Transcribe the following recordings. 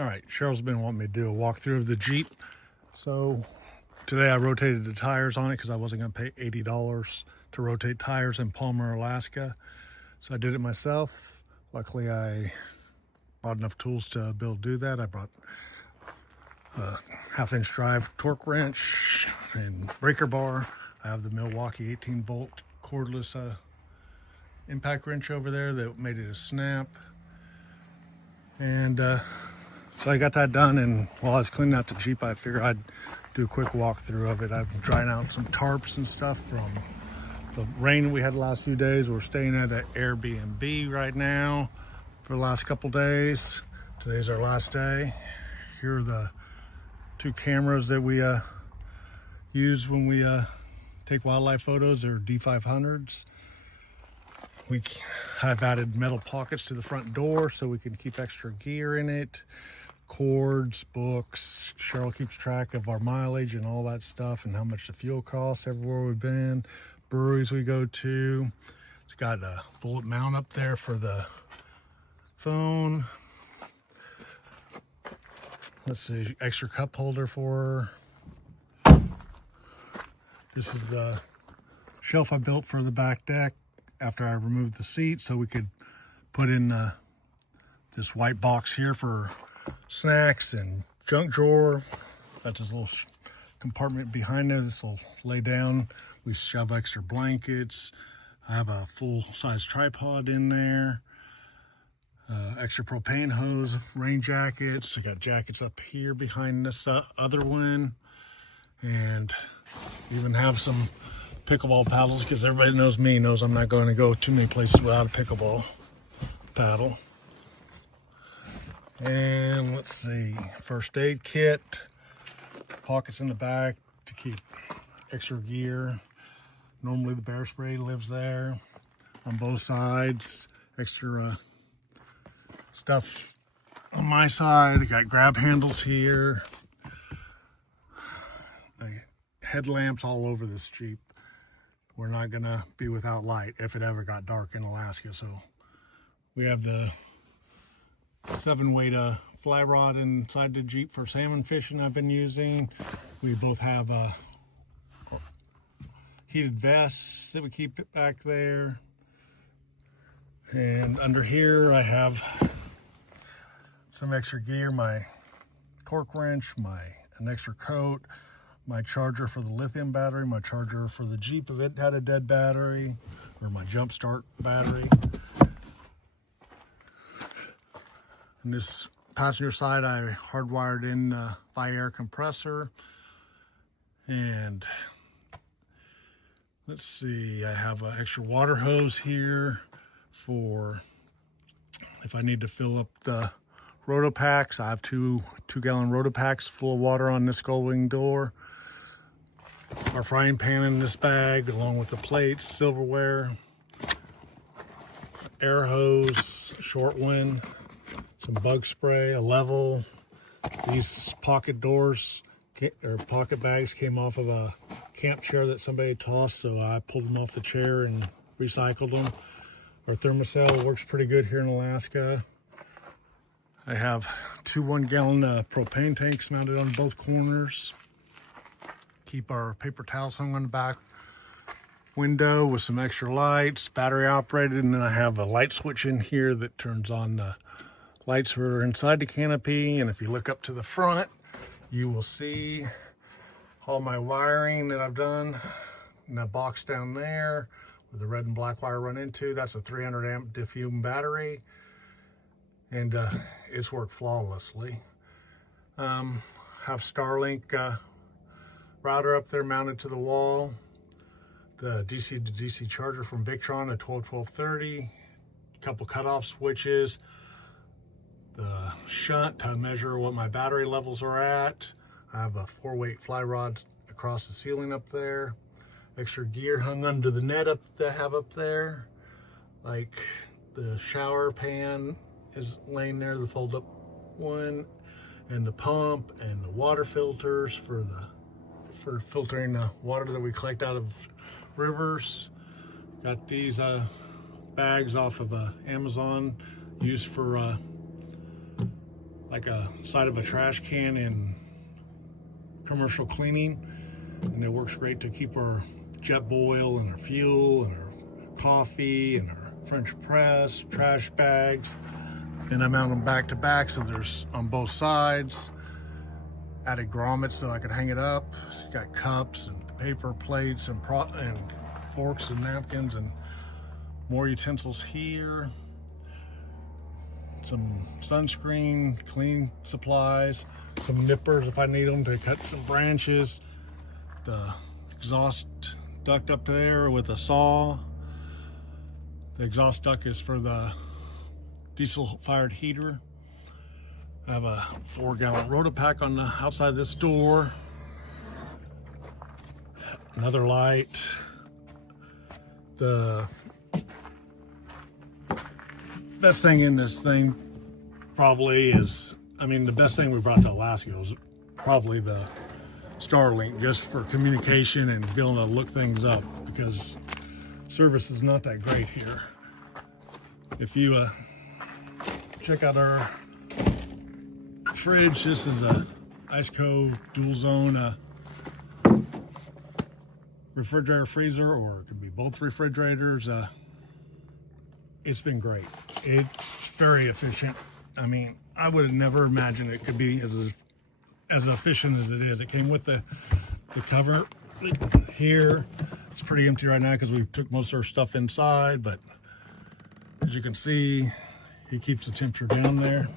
All right, Cheryl's been wanting me to do a walkthrough of the Jeep. So today I rotated the tires on it because I wasn't going to pay $80 to rotate tires in Palmer, Alaska. So I did it myself. Luckily, I bought enough tools to be able to do that. I brought a half-inch drive torque wrench and breaker bar. I have the Milwaukee 18-volt cordless impact wrench over there that made it a snap. And so I got that done, and while I was cleaning out the Jeep, I figured I'd do a quick walkthrough of it. I've drying out some tarps and stuff from the rain we had the last few days. We're staying at an Airbnb right now for the last couple days. Today's our last day. Here are the two cameras that we use when we take wildlife photos. They're D500s. We have added metal pockets to the front door so we can keep extra gear in it. Cords, books. Cheryl keeps track of our mileage and all that stuff and how much the fuel costs everywhere we've been. Breweries we go to. It's got a bullet mount up there for the phone. Let's see, extra cup holder for her. This is the shelf I built for the back deck after I removed the seat so we could put in this white box here for snacks and junk drawer. That's this little compartment behind there. This will lay down. We shove extra blankets. I have a full-size tripod in there. Extra propane hose, rain jackets. I got jackets up here behind this other one. And even have some pickleball paddles because everybody knows me, knows I'm not going to go too many places without a pickleball paddle. And let's see, first aid kit, pockets in the back to keep extra gear. Normally the bear spray lives there on both sides. Extra stuff on my side. I got grab handles here. Headlamps all over this Jeep. We're not gonna be without light if it ever got dark in Alaska. So we have the 7-weight fly rod inside the Jeep for salmon fishing I've been using. We both have heated vests that we keep it back there. And under here I have some extra gear, my torque wrench, an extra coat, my charger for the lithium battery, my charger for the Jeep if it had a dead battery, or my jump start battery. And this passenger side I hardwired in by air compressor. And let's see, I have an extra water hose here for if I need to fill up the Rotopacks. I have two 2-gallon Rotopacks full of water on this gullwing door. Our frying pan in this bag, along with the plates, silverware, air hose, short one, some bug spray, a level. These pocket doors or pocket bags came off of a camp chair that somebody tossed, so I pulled them off the chair and recycled them. Our thermocell works pretty good here in Alaska. I have two 1-gallon propane tanks mounted on both corners. Keep our paper towels hung on the back window with some extra lights, battery operated, and then I have a light switch in here that turns on the lights for inside the canopy. And if you look up to the front, you will see all my wiring that I've done in that box down there with the red and black wire run into. That's a 300 amp lithium battery, and it's worked flawlessly. Have Starlink router up there mounted to the wall, the DC to DC charger from Victron at 1230, a couple cutoff switches, the shunt to measure what my battery levels are at. I have a 4-weight fly rod across the ceiling up there, extra gear hung under the net that I have up there, like the shower pan is laying there, the fold up one, and the pump and the water filters for filtering the water that we collect out of rivers. Got these bags off of Amazon used for like a side of a trash can in commercial cleaning, and it works great to keep our Jetboil and our fuel and our coffee and our French press, trash bags, and I mount them back to back so there's on both sides. Added grommets so I could hang it up. It's got cups and paper plates and forks and napkins and more utensils here. Some sunscreen, cleaning supplies, some nippers if I need them to cut some branches. The exhaust duct up there with a saw. The exhaust duct is for the diesel fired heater. I have a 4-gallon Rotopack on the outside of this door. Another light. The best thing in this thing probably is, I mean, the best thing we brought to Alaska was probably the Starlink, just for communication and being able to look things up, because service is not that great here. If you check out our fridge, this is a Iceco dual zone refrigerator freezer, or it could be both refrigerators. It's been great. It's very efficient. I mean, I would have never imagined it could be as efficient as it is. It came with the cover here. It's pretty empty right now because we took most of our stuff inside, but as you can see, he keeps the temperature down there.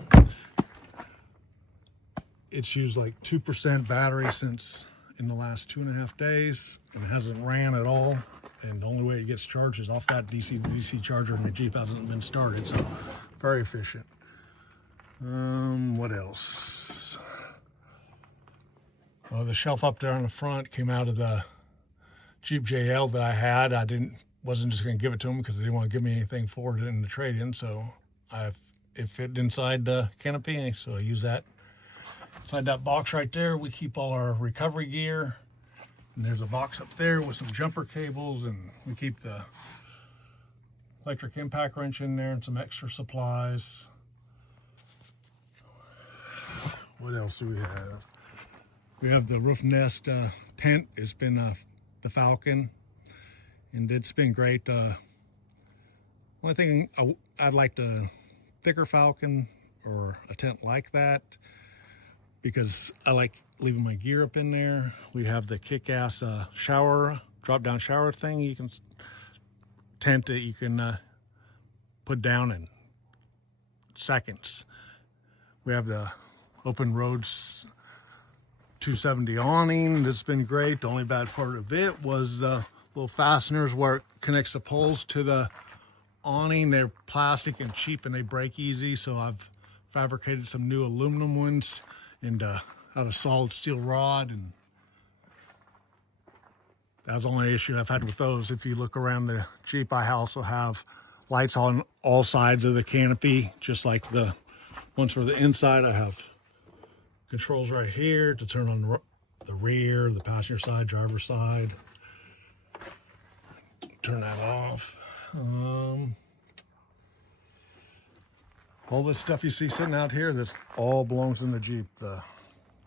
It's used like 2% battery since in the last 2.5 days, and it hasn't ran at all. And the only way it gets charged is off that DC charger, and the Jeep hasn't been started, so very efficient. What else? Well, the shelf up there on the front came out of the Jeep JL that I had. Wasn't just going to give it to them because they didn't want to give me anything for it in the trade-in, so it fit inside the canopy, so I use that. Inside that box right there, we keep all our recovery gear. And there's a box up there with some jumper cables, and we keep the electric impact wrench in there and some extra supplies. What else do we have? We have the roof nest tent. It's been the Falcon, and it's been great. One thing I'd like to thicker Falcon or a tent like that, because I like leaving my gear up in there. We have the kickass shower, drop-down shower thing. You can tent that you can put down in seconds. We have the Open Roads 270 awning. That's been great. The only bad part of it was little fasteners where it connects the poles to the awning. They're plastic and cheap, and they break easy, so I've fabricated some new aluminum ones and out of solid steel rod, and that was the only issue I've had with those. If you look around the Jeep, I also have lights on all sides of the canopy, just like the ones for the inside. I have controls right here to turn on the rear, the passenger side, driver's side. Turn that off. All this stuff you see sitting out here, this all belongs in the Jeep. The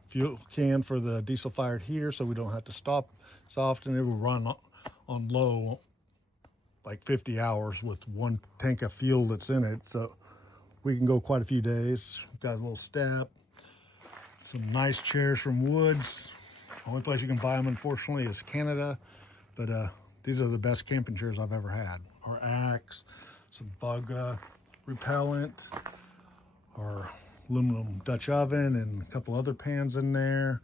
fuel can for the diesel fired heater, so we don't have to stop as often. It will run on low like 50 hours with one tank of fuel that's in it, so we can go quite a few days. Got a little step, some nice chairs from Woods. Only place you can buy them, unfortunately, is Canada, but these are the best camping chairs I've ever had. Our axe, some bug repellent, our aluminum Dutch oven, and a couple other pans in there,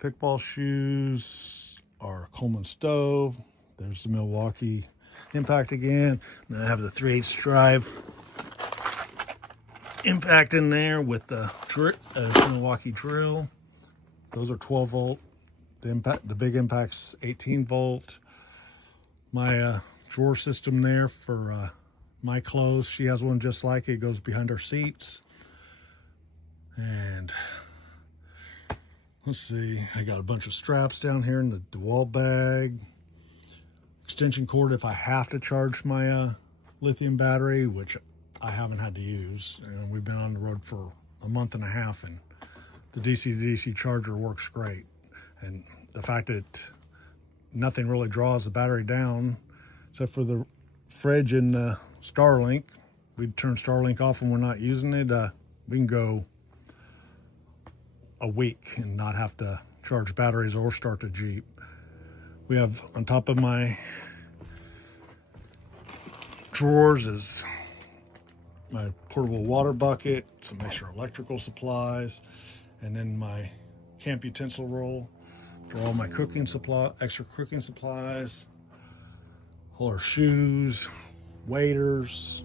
pickball shoes, our Coleman stove. There's the Milwaukee impact again. And I have the 3/8 drive impact in there with the Milwaukee drill. Those are 12 volt. The big impact's 18 volt. My drawer system there for my clothes. She has one just like it. It goes behind our seats. And let's see, I got a bunch of straps down here in the DeWalt bag. Extension cord if I have to charge my lithium battery, which I haven't had to use. And we've been on the road for a month and a half, and the DC to DC charger works great. And the fact that nothing really draws the battery down except for the fridge and the Starlink. We turn Starlink off when we're not using it. We can go a week and not have to charge batteries or start the Jeep. We have on top of my drawers is my portable water bucket, some extra electrical supplies, and then my camp utensil roll for all my cooking supply, extra cooking supplies, all our shoes, waders.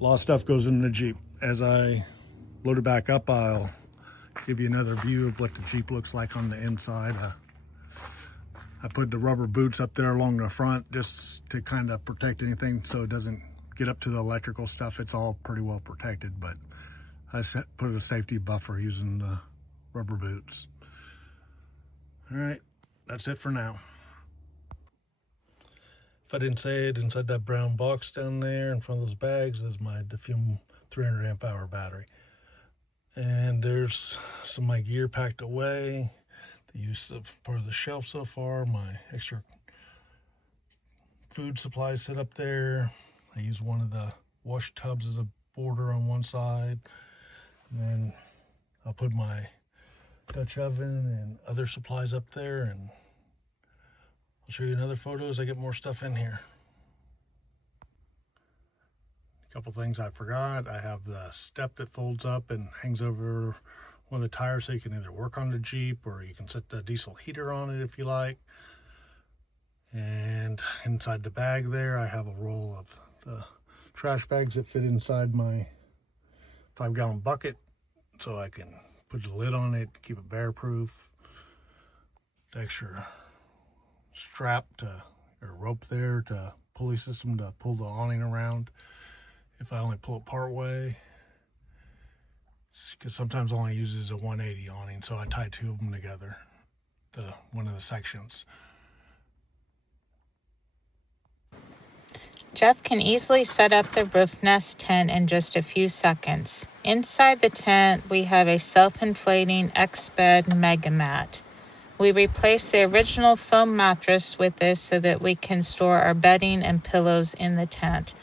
A lot of stuff goes in the Jeep. As I load it back up, I'll give you another view of what the Jeep looks like on the inside. I put the rubber boots up there along the front just to kind of protect anything so it doesn't get up to the electrical stuff. It's all pretty well protected, but I put a safety buffer using the rubber boots. All right, that's it for now. If I didn't say it, inside that brown box down there in front of those bags is my lithium 300 amp hour battery. And there's some of my gear packed away. The use of part of the shelf so far, my extra food supplies set up there. I use one of the wash tubs as a border on one side. And then I'll put my Dutch oven and other supplies up there, and I'll show you another photo as I get more stuff in here. A couple things I forgot. I have the step that folds up and hangs over one of the tires so you can either work on the Jeep or you can set the diesel heater on it if you like. And inside the bag there, I have a roll of the trash bags that fit inside my 5-gallon bucket so I can put the lid on it, keep it bear proof. The extra strap or rope there to pulley system to pull the awning around if I only pull it part way, because sometimes all I use is a 180 awning, so I tie two of them together, one of the sections. Jeff can easily set up the roof nest tent in just a few seconds. Inside the tent, we have a self-inflating X-bed mega mat. We replaced the original foam mattress with this so that we can store our bedding and pillows in the tent.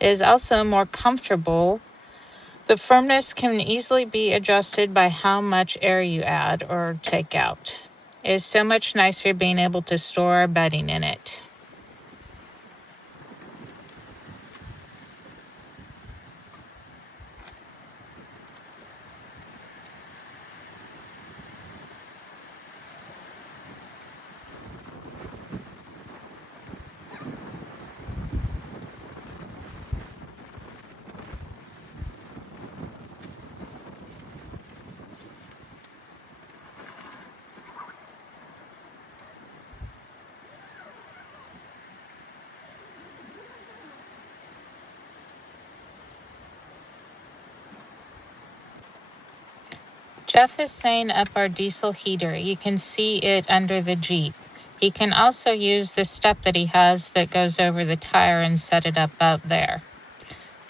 It is also more comfortable. The firmness can easily be adjusted by how much air you add or take out. It is so much nicer being able to store our bedding in it. Jeff is setting up our diesel heater. You can see it under the Jeep. He can also use the step that he has that goes over the tire and set it up out there.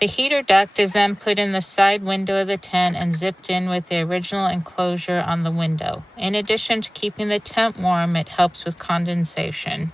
The heater duct is then put in the side window of the tent and zipped in with the original enclosure on the window. In addition to keeping the tent warm, it helps with condensation.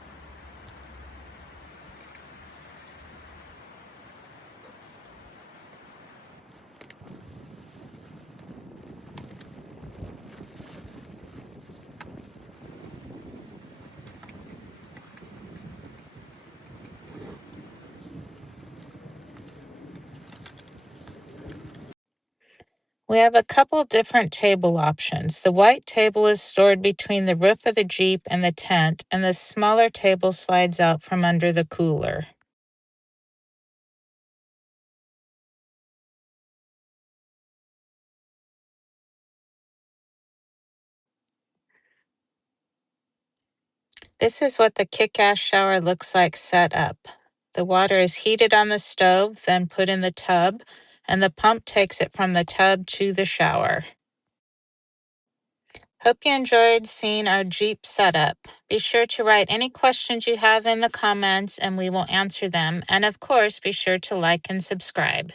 We have a couple different table options. The white table is stored between the roof of the Jeep and the tent, and the smaller table slides out from under the cooler. This is what the kickass shower looks like set up. The water is heated on the stove, then put in the tub, and the pump takes it from the tub to the shower. Hope you enjoyed seeing our Jeep setup. Be sure to write any questions you have in the comments and we will answer them. And of course, be sure to like and subscribe.